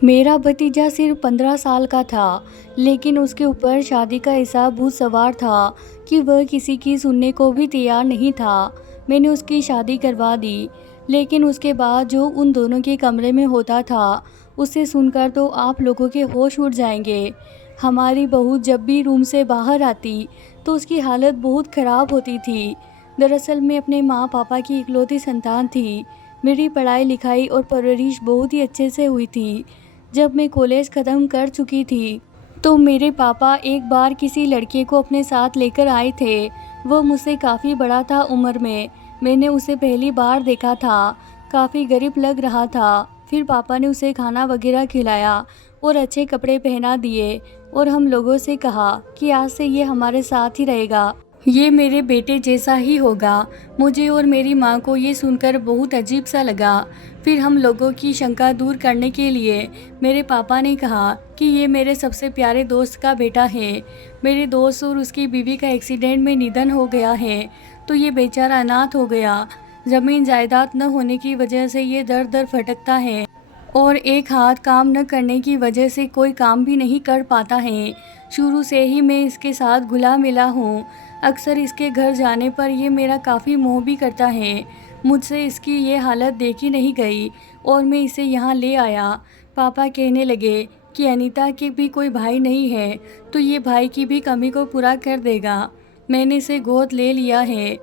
मेरा भतीजा सिर्फ 15 साल का था, लेकिन उसके ऊपर शादी का ऐसा भूत सवार था कि वह किसी की सुनने को भी तैयार नहीं था। मैंने उसकी शादी करवा दी, लेकिन उसके बाद जो उन दोनों के कमरे में होता था, उसे सुनकर तो आप लोगों के होश उड़ जाएंगे। हमारी बहू जब भी रूम से बाहर आती, तो उसकी हालत बहुत ख़राब होती थी। दरअसल मैं अपने माँ पापा की इकलौती संतान थी। मेरी पढ़ाई लिखाई और परवरिश बहुत ही अच्छे से हुई थी। जब मैं कॉलेज ख़त्म कर चुकी थी, तो मेरे पापा एक बार किसी लड़के को अपने साथ लेकर आए थे। वह मुझसे काफ़ी बड़ा था उम्र में। मैंने उसे पहली बार देखा था, काफ़ी गरीब लग रहा था। फिर पापा ने उसे खाना वगैरह खिलाया और अच्छे कपड़े पहना दिए, और हम लोगों से कहा कि आज से ये हमारे साथ ही रहेगा, ये मेरे बेटे जैसा ही होगा। मुझे और मेरी माँ को ये सुनकर बहुत अजीब सा लगा। फिर हम लोगों की शंका दूर करने के लिए मेरे पापा ने कहा कि ये मेरे सबसे प्यारे दोस्त का बेटा है। मेरे दोस्त और उसकी बीवी का एक्सीडेंट में निधन हो गया है, तो ये बेचारा अनाथ हो गया। ज़मीन जायदाद न होने की वजह से ये दर दर भटकता है, और एक हाथ काम न करने की वजह से कोई काम भी नहीं कर पाता है। शुरू से ही मैं इसके साथ घुला मिला हूँ। अक्सर इसके घर जाने पर यह मेरा काफ़ी मोह भी करता है। मुझसे इसकी ये हालत देखी नहीं गई और मैं इसे यहाँ ले आया। पापा कहने लगे कि अनीता के भी कोई भाई नहीं है, तो ये भाई की भी कमी को पूरा कर देगा। मैंने इसे गोद ले लिया है।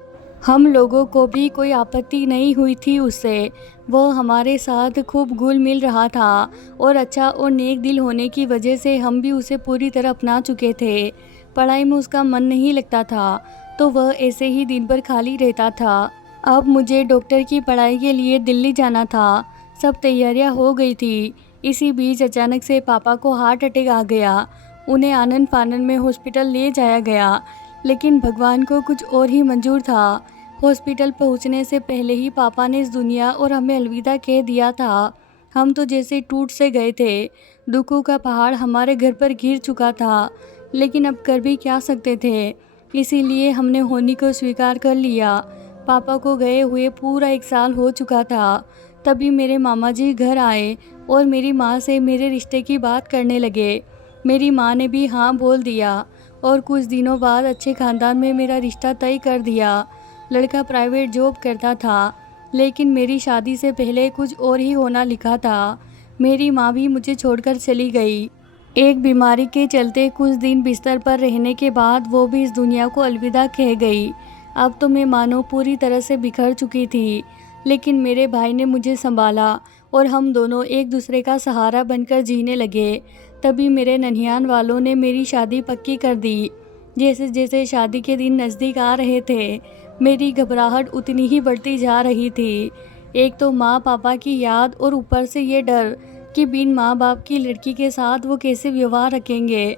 हम लोगों को भी कोई आपत्ति नहीं हुई थी उससे। वह हमारे साथ खूब घुल मिल रहा था, और अच्छा और नेक दिल होने की वजह से हम भी उसे पूरी तरह अपना चुके थे। पढ़ाई में उसका मन नहीं लगता था, तो वह ऐसे ही दिन भर खाली रहता था। अब मुझे डॉक्टर की पढ़ाई के लिए दिल्ली जाना था। सब तैयारियां हो गई थी। इसी बीच अचानक से पापा को हार्ट अटैक आ गया। उन्हें आनन फानन में हॉस्पिटल ले जाया गया, लेकिन भगवान को कुछ और ही मंजूर था। हॉस्पिटल पहुंचने से पहले ही पापा ने इस दुनिया और हमें अलविदा कह दिया था। हम तो जैसे टूट से गए थे। दुखों का पहाड़ हमारे घर पर गिर चुका था, लेकिन अब कर भी क्या सकते थे। इसीलिए हमने होनी को स्वीकार कर लिया। पापा को गए हुए पूरा 1 साल हो चुका था। तभी मेरे मामा जी घर आए और मेरी माँ से मेरे रिश्ते की बात करने लगे। मेरी माँ ने भी हाँ बोल दिया, और कुछ दिनों बाद अच्छे खानदान में मेरा रिश्ता तय कर दिया। लड़का प्राइवेट जॉब करता था, लेकिन मेरी शादी से पहले कुछ और ही होना लिखा था। मेरी माँ भी मुझे छोड़कर चली गई। एक बीमारी के चलते कुछ दिन बिस्तर पर रहने के बाद वो भी इस दुनिया को अलविदा कह गई। अब तो मैं मानो पूरी तरह से बिखर चुकी थी, लेकिन मेरे भाई ने मुझे संभाला और हम दोनों एक दूसरे का सहारा बनकर जीने लगे। तभी मेरे ननिहाल वालों ने मेरी शादी पक्की कर दी। जैसे जैसे शादी के दिन नज़दीक आ रहे थे, मेरी घबराहट उतनी ही बढ़ती जा रही थी। एक तो माँ पापा की याद, और ऊपर से ये डर कि बिन माँ बाप की लड़की के साथ वो कैसे व्यवहार रखेंगे।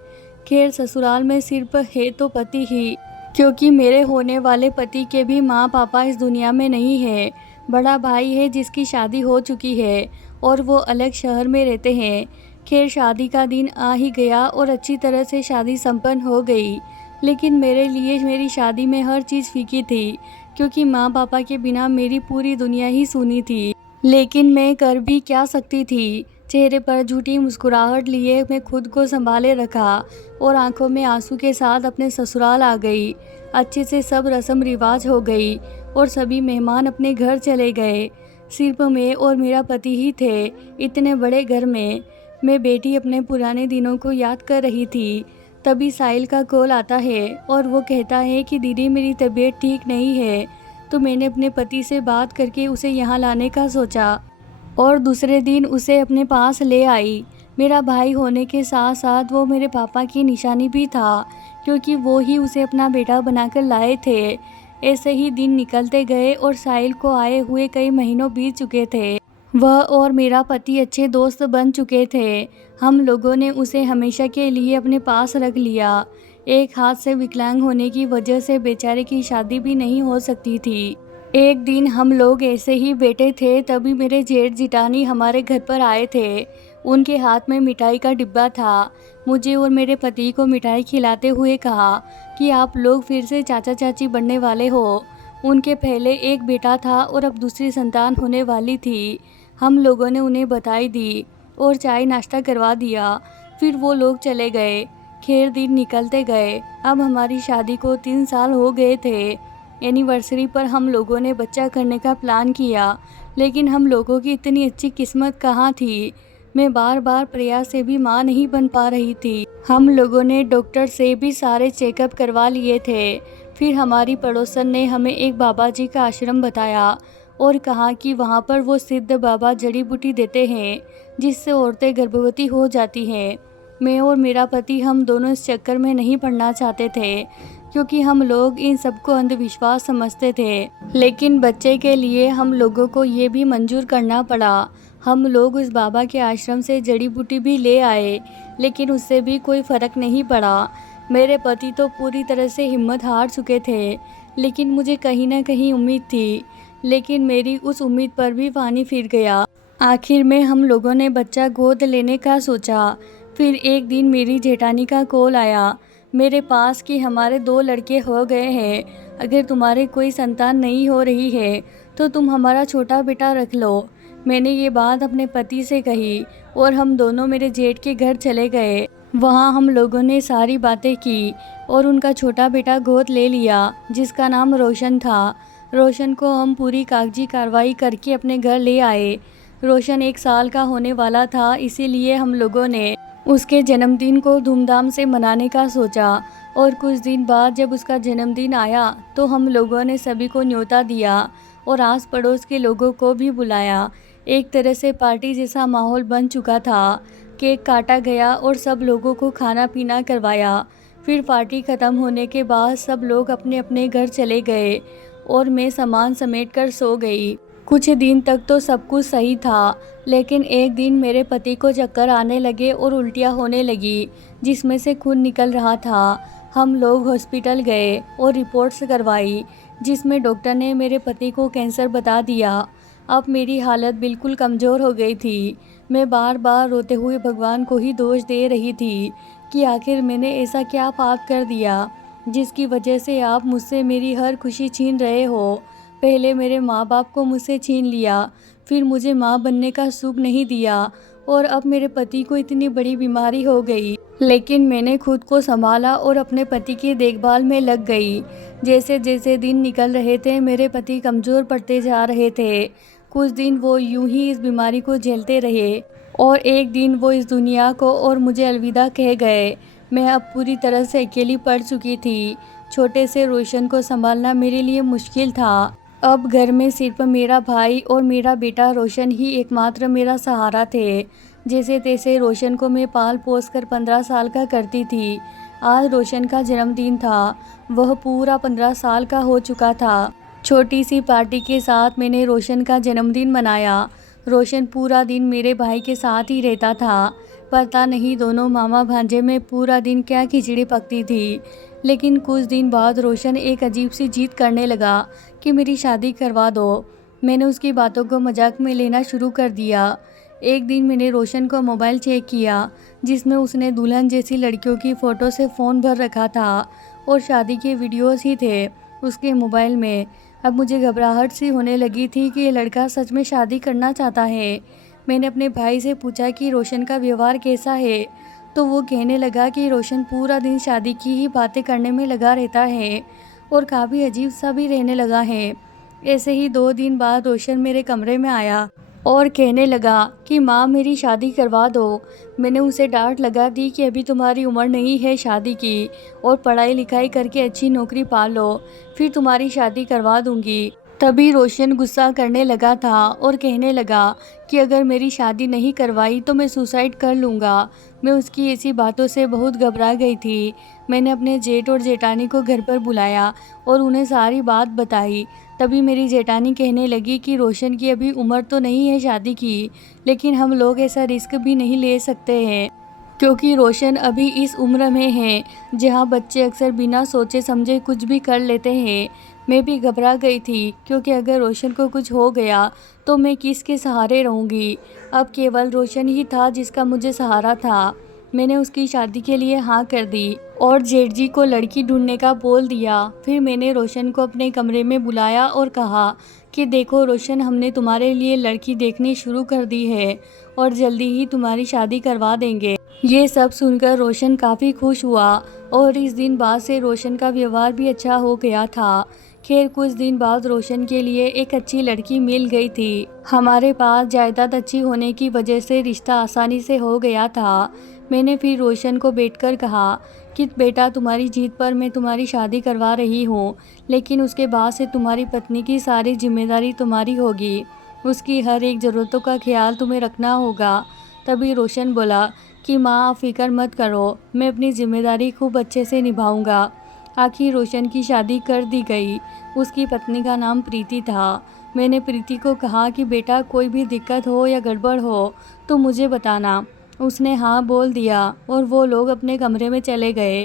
खैर, ससुराल में सिर्फ है तो पति ही, क्योंकि मेरे होने वाले पति के भी माँ पापा इस दुनिया में नहीं है। बड़ा भाई है जिसकी शादी हो चुकी है, और वो अलग शहर में रहते हैं। खैर, शादी का दिन आ ही गया और अच्छी तरह से शादी संपन्न हो गई। लेकिन मेरे लिए मेरी शादी में हर चीज़ फीकी थी, क्योंकि माँ पापा के बिना मेरी पूरी दुनिया ही सूनी थी। लेकिन मैं कर भी क्या सकती थी। चेहरे पर झूठी मुस्कुराहट लिए मैं खुद को संभाले रखा, और आंखों में आंसू के साथ अपने ससुराल आ गई। अच्छे से सब रस्म रिवाज हो गई और सभी मेहमान अपने घर चले गए। सिर्फ मैं और मेरा पति ही थे इतने बड़े घर में। मैं बेटी अपने पुराने दिनों को याद कर रही थी। तभी साहिल का कॉल आता है और वो कहता है कि दीदी, मेरी तबीयत ठीक नहीं है। तो मैंने अपने पति से बात करके उसे यहाँ लाने का सोचा, और दूसरे दिन उसे अपने पास ले आई। मेरा भाई होने के साथ साथ वो मेरे पापा की निशानी भी था, क्योंकि वो ही उसे अपना बेटा बनाकर लाए थे। ऐसे ही दिन निकलते गए और साहिल को आए हुए कई महीनों बीत चुके थे। वह और मेरा पति अच्छे दोस्त बन चुके थे। हम लोगों ने उसे हमेशा के लिए अपने पास रख लिया। एक हाथ से विकलांग होने की वजह से बेचारे की शादी भी नहीं हो सकती थी। एक दिन हम लोग ऐसे ही बैठे थे, तभी मेरे जेठ जिठानी हमारे घर पर आए थे। उनके हाथ में मिठाई का डिब्बा था। मुझे और मेरे पति को मिठाई खिलाते हुए कहा कि आप लोग फिर से चाचा चाची बनने वाले हो। उनके पहले एक बेटा था और अब दूसरी संतान होने वाली थी। हम लोगों ने उन्हें बधाई दी। और चाय नाश्ता करवा दिया। फिर वो लोग चले गए। खैर दिन निकलते गए। अब हमारी शादी को 3 साल हो गए थे। एनिवर्सरी पर हम लोगों ने बच्चा करने का प्लान किया, लेकिन हम लोगों की इतनी अच्छी किस्मत कहाँ थी। मैं बार बार प्रयास से भी माँ नहीं बन पा रही थी। हम लोगों ने डॉक्टर से भी सारे चेकअप करवा लिए थे। फिर हमारी पड़ोसन ने हमें एक बाबा जी का आश्रम बताया और कहा कि वहाँ पर वो सिद्ध बाबा जड़ी बूटी देते हैं, जिससे औरतें गर्भवती हो जाती हैं। मैं और मेरा पति हम दोनों इस चक्कर में नहीं पड़ना चाहते थे, क्योंकि हम लोग इन सबको अंधविश्वास समझते थे। लेकिन बच्चे के लिए हम लोगों को ये भी मंजूर करना पड़ा। हम लोग उस बाबा के आश्रम से जड़ी बूटी भी ले आए, लेकिन उससे भी कोई फ़र्क नहीं पड़ा। मेरे पति तो पूरी तरह से हिम्मत हार चुके थे, लेकिन मुझे कहीं ना कहीं उम्मीद थी। लेकिन मेरी उस उम्मीद पर भी पानी फिर गया। आखिर में हम लोगों ने बच्चा गोद लेने का सोचा। फिर एक दिन मेरी जेठानी का कॉल आया मेरे पास कि हमारे 2 लड़के हो गए हैं। अगर तुम्हारे कोई संतान नहीं हो रही है तो तुम हमारा छोटा बेटा रख लो। मैंने ये बात अपने पति से कही और हम दोनों मेरे जेठ के घर चले गए। वहाँ हम लोगों ने सारी बातें की और उनका छोटा बेटा गोद ले लिया, जिसका नाम रोशन था। रोशन को हम पूरी कागजी कार्रवाई करके अपने घर ले आए। रोशन 1 साल का होने वाला था, इसीलिए हम लोगों ने उसके जन्मदिन को धूमधाम से मनाने का सोचा। और कुछ दिन बाद जब उसका जन्मदिन आया तो हम लोगों ने सभी को न्योता दिया और आस पड़ोस के लोगों को भी बुलाया। एक तरह से पार्टी जैसा माहौल बन चुका था। केक काटा गया और सब लोगों को खाना पीना करवाया। फिर पार्टी ख़त्म होने के बाद सब लोग अपने अपने घर चले गए और मैं सामान समेट कर सो गई। कुछ दिन तक तो सब कुछ सही था, लेकिन एक दिन मेरे पति को चक्कर आने लगे और उल्टियाँ होने लगी, जिसमें से खून निकल रहा था। हम लोग हॉस्पिटल गए और रिपोर्ट्स करवाई, जिसमें डॉक्टर ने मेरे पति को कैंसर बता दिया। अब मेरी हालत बिल्कुल कमज़ोर हो गई थी। मैं बार बार रोते हुए भगवान को ही दोष दे रही थी कि आखिर मैंने ऐसा क्या पाप कर दिया, जिसकी वजह से आप मुझसे मेरी हर खुशी छीन रहे हो। पहले मेरे माँ बाप को मुझसे छीन लिया, फिर मुझे माँ बनने का सुख नहीं दिया और अब मेरे पति को इतनी बड़ी बीमारी हो गई। लेकिन मैंने खुद को संभाला और अपने पति की देखभाल में लग गई। जैसे जैसे दिन निकल रहे थे मेरे पति कमज़ोर पड़ते जा रहे थे। कुछ दिन वो यूं ही इस बीमारी को झेलते रहे और एक दिन वो इस दुनिया को और मुझे अलविदा कह गए। मैं अब पूरी तरह से अकेली पड़ चुकी थी। छोटे से रोशन को संभालना मेरे लिए मुश्किल था। अब घर में सिर्फ मेरा भाई और मेरा बेटा रोशन ही एकमात्र मेरा सहारा थे। जैसे तैसे रोशन को मैं पाल पोस कर 15 साल का करती थी। आज रोशन का जन्मदिन था। वह पूरा 15 साल का हो चुका था। छोटी सी पार्टी के साथ मैंने रोशन का जन्मदिन मनाया। रोशन पूरा दिन मेरे भाई के साथ ही रहता था। पता नहीं दोनों मामा भांजे में पूरा दिन क्या खिचड़ी पकती थी। लेकिन कुछ दिन बाद रोशन एक अजीब सी जिद करने लगा कि मेरी शादी करवा दो। मैंने उसकी बातों को मजाक में लेना शुरू कर दिया। एक दिन मैंने रोशन को मोबाइल चेक किया, जिसमें उसने दुल्हन जैसी लड़कियों की फ़ोटो से फ़ोन भर रखा था और शादी के वीडियोस ही थे उसके मोबाइल में। अब मुझे घबराहट सी होने लगी थी कि ये लड़का सच में शादी करना चाहता है। मैंने अपने भाई से पूछा कि रोशन का व्यवहार कैसा है, तो वो कहने लगा कि रोशन पूरा दिन शादी की ही बातें करने में लगा रहता है और काफ़ी अजीब सा भी रहने लगा है। ऐसे ही 2 दिन बाद रोशन मेरे कमरे में आया और कहने लगा कि माँ मेरी शादी करवा दो। मैंने उसे डांट लगा दी कि अभी तुम्हारी उम्र नहीं है शादी की और पढ़ाई लिखाई करके अच्छी नौकरी पा लो, फिर तुम्हारी शादी करवा दूंगी। तभी रोशन गुस्सा करने लगा था और कहने लगा कि अगर मेरी शादी नहीं करवाई तो मैं सुसाइड कर लूँगा। मैं उसकी ऐसी बातों से बहुत घबरा गई थी। मैंने अपने जेठ और जेठानी को घर पर बुलाया और उन्हें सारी बात बताई। तभी मेरी जेठानी कहने लगी कि रोशन की अभी उम्र तो नहीं है शादी की, लेकिन हम लोग ऐसा रिस्क भी नहीं ले सकते हैं, क्योंकि रोशन अभी इस उम्र में है जहां बच्चे अक्सर बिना सोचे समझे कुछ भी कर लेते हैं। मैं भी घबरा गई थी, क्योंकि अगर रोशन को कुछ हो गया तो मैं किसके सहारे रहूँगी। अब केवल रोशन ही था जिसका मुझे सहारा था। मैंने उसकी शादी के लिए हाँ कर दी और जेठ जी को लड़की ढूंढने का बोल दिया। फिर मैंने रोशन को अपने कमरे में बुलाया और कहा कि देखो रोशन, हमने तुम्हारे लिए लड़की देखनी शुरू कर दी है और जल्दी ही तुम्हारी शादी करवा देंगे। ये सब सुनकर रोशन काफ़ी खुश हुआ और इस दिन बाद से रोशन का व्यवहार भी अच्छा हो गया था। खैर कुछ दिन बाद रोशन के लिए एक अच्छी लड़की मिल गई थी। हमारे पास जायदाद अच्छी होने की वजह से रिश्ता आसानी से हो गया था। मैंने फिर रोशन को बैठकर कहा कि बेटा, तुम्हारी जीत पर मैं तुम्हारी शादी करवा रही हूँ, लेकिन उसके बाद से तुम्हारी पत्नी की सारी जिम्मेदारी तुम्हारी होगी। उसकी हर एक ज़रूरतों का ख्याल तुम्हें रखना होगा। तभी रोशन बोला कि माँ, आप फिक्र मत करो, मैं अपनी जिम्मेदारी खूब अच्छे से निभाऊंगा। आखिर रोशन की शादी कर दी गई। उसकी पत्नी का नाम प्रीति था। मैंने प्रीति को कहा कि बेटा, कोई भी दिक्कत हो या गड़बड़ हो तो मुझे बताना। उसने हाँ बोल दिया और वो लोग अपने कमरे में चले गए।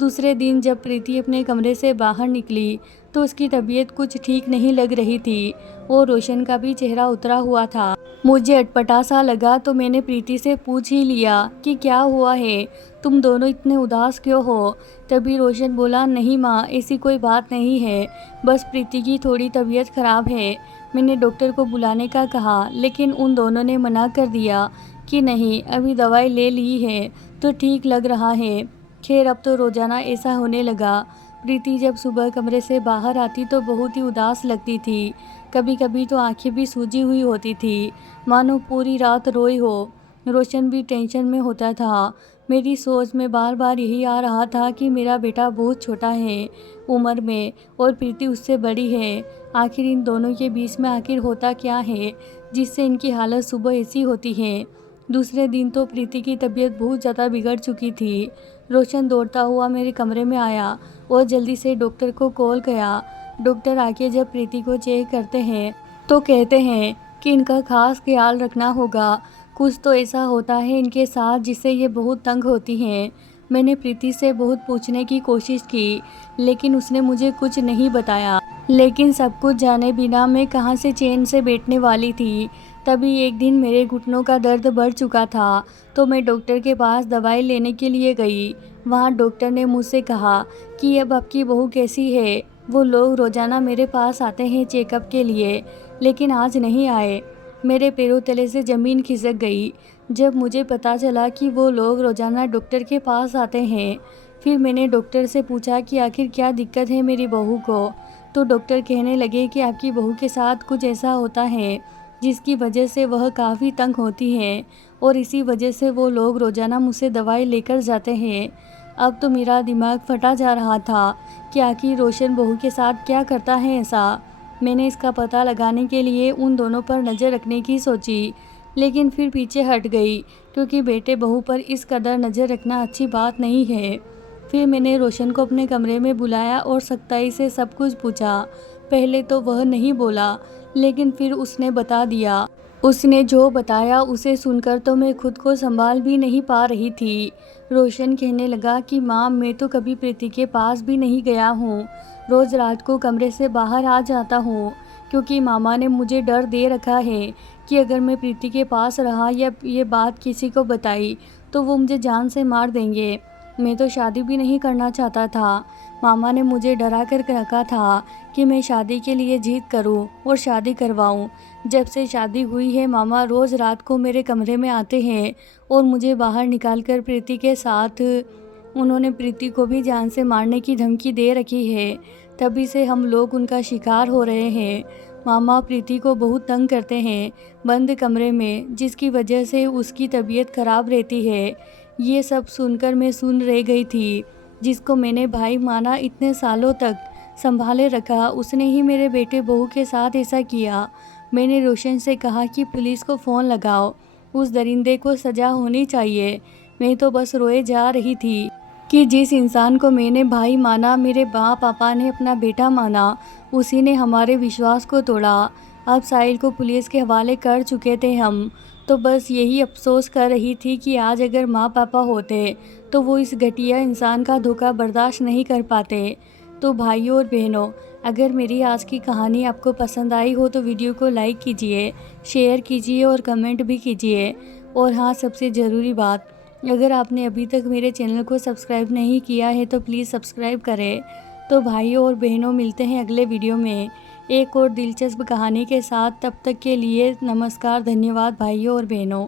दूसरे दिन जब प्रीति अपने कमरे से बाहर निकली तो उसकी तबीयत कुछ ठीक नहीं लग रही थी और रोशन का भी चेहरा उतरा हुआ था। मुझे अटपटा सा लगा तो मैंने प्रीति से पूछ ही लिया कि क्या हुआ है, तुम दोनों इतने उदास क्यों हो। तभी रोशन बोला, नहीं माँ, ऐसी कोई बात नहीं है, बस प्रीति की थोड़ी तबीयत खराब है। मैंने डॉक्टर को बुलाने का कहा, लेकिन उन दोनों ने मना कर दिया कि नहीं, अभी दवाई ले ली है तो ठीक लग रहा है। खैर अब तो रोज़ाना ऐसा होने लगा। प्रीति जब सुबह कमरे से बाहर आती तो बहुत ही उदास लगती थी। कभी कभी तो आंखें भी सूजी हुई होती थी, मानो पूरी रात रोई हो। रोशन भी टेंशन में होता था। मेरी सोच में बार बार यही आ रहा था कि मेरा बेटा बहुत छोटा है उम्र में और प्रीति उससे बड़ी है। आखिर इन दोनों के बीच में आखिर होता क्या है जिससे इनकी हालत सुबह ऐसी होती है। दूसरे दिन तो प्रीति की तबीयत बहुत ज़्यादा बिगड़ चुकी थी। रोशन दौड़ता हुआ मेरे कमरे में आया और जल्दी से डॉक्टर को कॉल किया। डॉक्टर आके जब प्रीति को चेक करते हैं तो कहते हैं कि इनका खास ख्याल रखना होगा। कुछ तो ऐसा होता है इनके साथ जिससे ये बहुत तंग होती हैं। मैंने प्रीति से बहुत पूछने की कोशिश की, लेकिन उसने मुझे कुछ नहीं बताया। लेकिन सब कुछ जाने बिना मैं कहाँ से चैन से बैठने वाली थी। तभी एक दिन मेरे घुटनों का दर्द बढ़ चुका था तो मैं डॉक्टर के पास दवाई लेने के लिए गई। वहाँ डॉक्टर ने मुझसे कहा कि अब आपकी बहू कैसी है। वो लोग रोज़ाना मेरे पास आते हैं चेकअप के लिए, लेकिन आज नहीं आए। मेरे पैरों तले से ज़मीन खिसक गई जब मुझे पता चला कि वो लोग रोज़ाना डॉक्टर के पास आते हैं। फिर मैंने डॉक्टर से पूछा कि आखिर क्या दिक्कत है मेरी बहू को। तो डॉक्टर कहने लगे कि आपकी बहू के साथ कुछ ऐसा होता है जिसकी वजह से वह काफ़ी तंग होती हैं और इसी वजह से वो लोग रोज़ाना मुझसे दवाई लेकर जाते हैं। अब तो मेरा दिमाग फटा जा रहा था कि आखिर रोशन बहू के साथ क्या करता है ऐसा। मैंने इसका पता लगाने के लिए उन दोनों पर नज़र रखने की सोची, लेकिन फिर पीछे हट गई क्योंकि बेटे बहू पर इस कदर नज़र रखना अच्छी बात नहीं है। फिर मैंने रोशन को अपने कमरे में बुलाया और सख्ताई से सब कुछ पूछा। पहले तो वह नहीं बोला, लेकिन फिर उसने बता दिया। उसने जो बताया उसे सुनकर तो मैं खुद को संभाल भी नहीं पा रही थी। रोशन कहने लगा कि माँ, मैं तो कभी प्रीति के पास भी नहीं गया हूँ। रोज़ रात को कमरे से बाहर आ जाता हूँ क्योंकि मामा ने मुझे डर दे रखा है कि अगर मैं प्रीति के पास रहा या ये बात किसी को बताई तो वो मुझे जान से मार देंगे। मैं तो शादी भी नहीं करना चाहता था। मामा ने मुझे डरा कर रखा था कि मैं शादी के लिए जिद करूं और शादी करवाऊं। जब से शादी हुई है मामा रोज़ रात को मेरे कमरे में आते हैं और मुझे बाहर निकालकर प्रीति के साथ उन्होंने प्रीति को भी जान से मारने की धमकी दे रखी है। तभी से हम लोग उनका शिकार हो रहे हैं। मामा प्रीति को बहुत तंग करते हैं बंद कमरे में, जिसकी वजह से उसकी तबीयत खराब रहती है। ये सब सुनकर मैं सुन रह गई थी। जिसको मैंने भाई माना इतने सालों तक संभाले रखा, उसने ही मेरे बेटे बहू के साथ ऐसा किया। मैंने रोशन से कहा कि पुलिस को फ़ोन लगाओ, उस दरिंदे को सज़ा होनी चाहिए। मैं तो बस रोए जा रही थी कि जिस इंसान को मैंने भाई माना, मेरे माँ पापा ने अपना बेटा माना, उसी ने हमारे विश्वास को तोड़ा। अब साहिल को पुलिस के हवाले कर चुके थे हम, तो बस यही अफसोस कर रही थी कि आज अगर माँ पापा होते तो वो इस घटिया इंसान का धोखा बर्दाश्त नहीं कर पाते। तो भाइयों और बहनों, अगर मेरी आज की कहानी आपको पसंद आई हो तो वीडियो को लाइक कीजिए, शेयर कीजिए और कमेंट भी कीजिए। और हाँ, सबसे ज़रूरी बात, अगर आपने अभी तक मेरे चैनल को सब्सक्राइब नहीं किया है तो प्लीज़ सब्सक्राइब करें। तो भाइयों और बहनों, मिलते हैं अगले वीडियो में एक और दिलचस्प कहानी के साथ। तब तक के लिए नमस्कार, धन्यवाद भाइयों और बहनों।